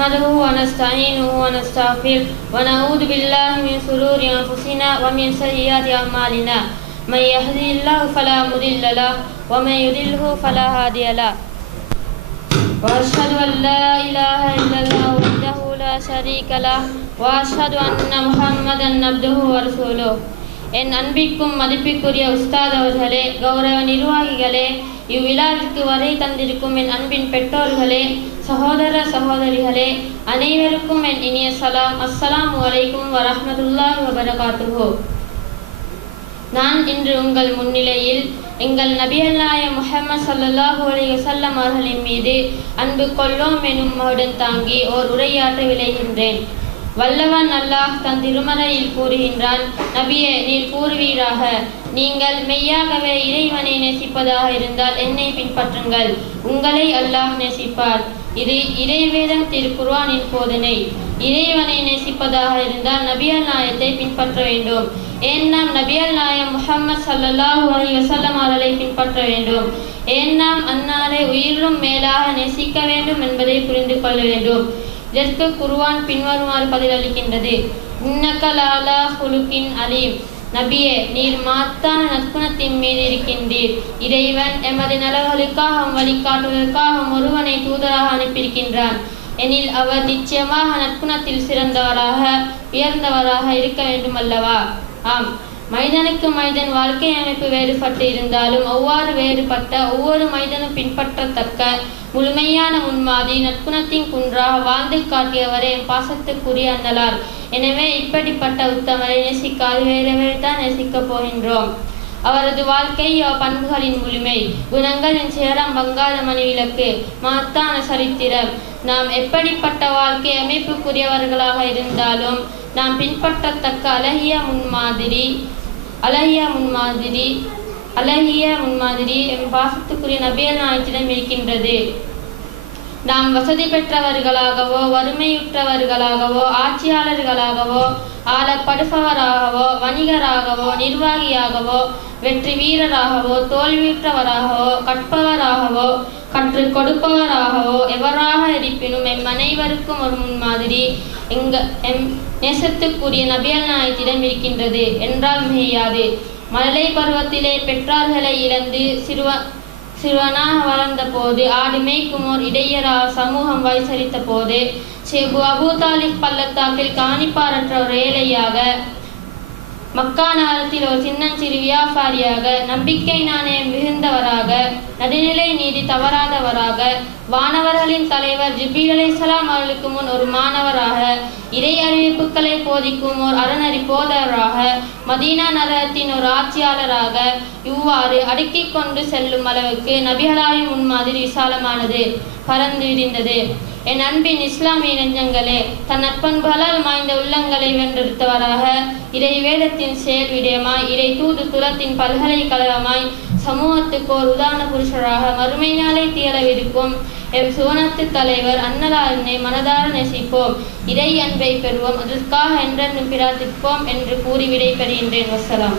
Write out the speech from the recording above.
نحمده ونستعينه ونستغفره ونعوذ بالله من شرور أنفسنا ومن سيئات أعمالنا من يهده الله فلا مضل له ومن يضلل فلا هادي له وأشهد أن لا إله إلا الله وحده لا شريك له وأشهد أن محمدا عبده ورسوله. என் அன்பிற்கும் மதிப்பிற்குரிய உஸ்தாத் அவர்களே, கௌரவ நிர்வாகிகளே, இவ்விழாவிற்கு வரை தந்திருக்கும் என் அன்பின் பெற்றோர்களே, சகோதர சகோதரிகளே, அனைவருக்கும் என் இனிய சலாம். அஸ்ஸலாமு அலைக்கும் வரஹ்மத்துல்லாஹி வபரகாத்துஹு. நான் இன்று உங்கள் முன்னிலையில் எங்கள் நபிகள் நாயகம் முஹம்மது ஸல்லல்லாஹு அலைஹி வஸல்லம் அவர்களின் மீது அன்பு கொள்ளோம் எனும் மகுடன் தாங்கி ஓர் உரையாற்ற விளைகின்றேன். வல்லவன் அல்லாஹ் தன் திருமறையில் கூறுகின்றான், நபியே நீர் கூறுவீராக, நீங்கள் மெய்யாகவே இறைவனை நேசிப்பதாக இருந்தால் என்னை பின்பற்றுங்கள், உங்களை அல்லாஹ் நேசிப்பார். இது இறைவேதம் திருக்குர்ஆனின் போதனை. இறைவனை நேசிப்பதாக இருந்தால் நபிகள் நாயகத்தை பின்பற்ற வேண்டும். ஏன் நாம் நபிகள் நாயகம் முஹம்மது ஸல்லல்லாஹு அலைஹி வஸல்லம் அவர்களை பின்பற்ற வேண்டும்? ஏன் நாம் அன்னாரை உயிரிலும் மேலாக நேசிக்க வேண்டும் என்பதை புரிந்து கொள்ள வேண்டும். இதற்கு குர்ஆன் பின்வருமாறு பதிலளிக்கின்றது. இன்னக லஅலா ஹுலுகின் அலீம். நபியே நீர் மாத்தான நற்குணத்தின் மீது இருக்கின்றீர். இறைவன் எமது நலவுகளுக்காகவும் வழிகாட்டுவதற்காகவும் ஒருவனை தூதராக அனுப்பியிருக்கின்றான் எனில் அவர் நிச்சயமாக நற்குணத்தில் சிறந்தவராக உயர்ந்தவராக இருக்க வேண்டும் அல்லவா? ஆம், மனிதனுக்கு மனிதன் வாழ்க்கை அமைப்பு வேறுபட்டு இருந்தாலும் அவ்வாறு வேறுபட்ட ஒவ்வொரு மனிதனும் பின்பற்றத்தக்க முழுமையான முன்மாதிரி நற்குணத்தின் குன்றாக வாழ்ந்து காட்டியவரே பாசத்துக்குரிய அன்னலார். எனவே இப்படிப்பட்ட உத்தமரை நேசிக்காது வேறவே தான் நேசிக்கப் போகின்றோம். அவரது வாழ்க்கை பண்புகளின் முழுமை, குணங்களின் சேரம் பங்காத மணிவிளக்கு, மாத்தான சரித்திரம். நாம் எப்படிப்பட்ட வாழ்க்கை அமைப்புக்குரியவர்களாக இருந்தாலும் நாம் பின்பற்றத்தக்க அழகிய முன்மாதிரி என் பாசத்துக்குரிய நபிகள் நாயகத்திடம் இருக்கின்றது. நாம் வசதி பெற்றவர்களாகவோ வறுமையுற்றவர்களாகவோ ஆட்சியாளர்களாகவோ ஆளப்படுபவராகவோ வணிகராகவோ நிர்வாகியாகவோ வெற்றி வீரராகவோ தோல்வியுற்றவராகவோ கற்பவராகவோ கற்றுக் கொடுப்பவராகவோ எவராக இருப்பினும் எம் அனைவருக்கும் ஒரு முன்மாதிரி எம் நேசத்துக்குரிய நபிகள் நாயகத்திடம் இருக்கின்றது என்றால் மிகையாது. மழலை பருவத்திலே பெற்றார்களை இழந்து சிறுவனாக வளர்ந்த போது ஆடு மேய்க்குமோர் இடையராக சமூகம் வயசரித்த போது அபூ தாலிப் பள்ளத்தாக்கில் காணிப்பாரற்ற ஒரு ஏழையாக, மக்கா நகரத்தில் ஒரு சின்னஞ்சிறு வியாபாரியாக, நம்பிக்கை நாணயம் மிகுந்தவராக, நடுநிலை நீதி தவறாதவராக, வானவர்களின் தலைவர் ஜிப்ரீல் அலைஹிஸ்ஸலாம் அவர்களுக்கு முன் ஒரு மாணவராக, இறை அறிவிப்புகளை போதிக்கும் ஓர் அறநெறி போதவராக, மதீனா நகரத்தின் ஒரு ஆட்சியாளராக, இவ்வாறு அடுக்கிக் கொண்டு செல்லும் அளவுக்கு நபிகளாரின் முன்மாதிரி விசாலமானது, பரந்து விரிந்தது. என் அன்பின் இஸ்லாமிய நெஞ்சங்களே, தன் நற்பண்புகளால் மாய்ந்த உள்ளங்களை வென்றெடுத்தவராக, இறை வேதத்தின் செயல் விடயமாய், இறை தூது துலத்தின் பல்கலைக்கழகமாய், சமூகத்துக்கு ஒரு உதாரண புருஷராக மறுமை நாளை திகழவிருக்கும் எம் சுவனத்து தலைவர் அன்னலாரினை மனதார நேசிப்போம், இறை அன்பை பெறுவோம், அதற்காக என்றென்றும் பிரார்த்திப்போம் என்று கூறி விடை பெறுகின்றேன். வஸ்ஸலாம்.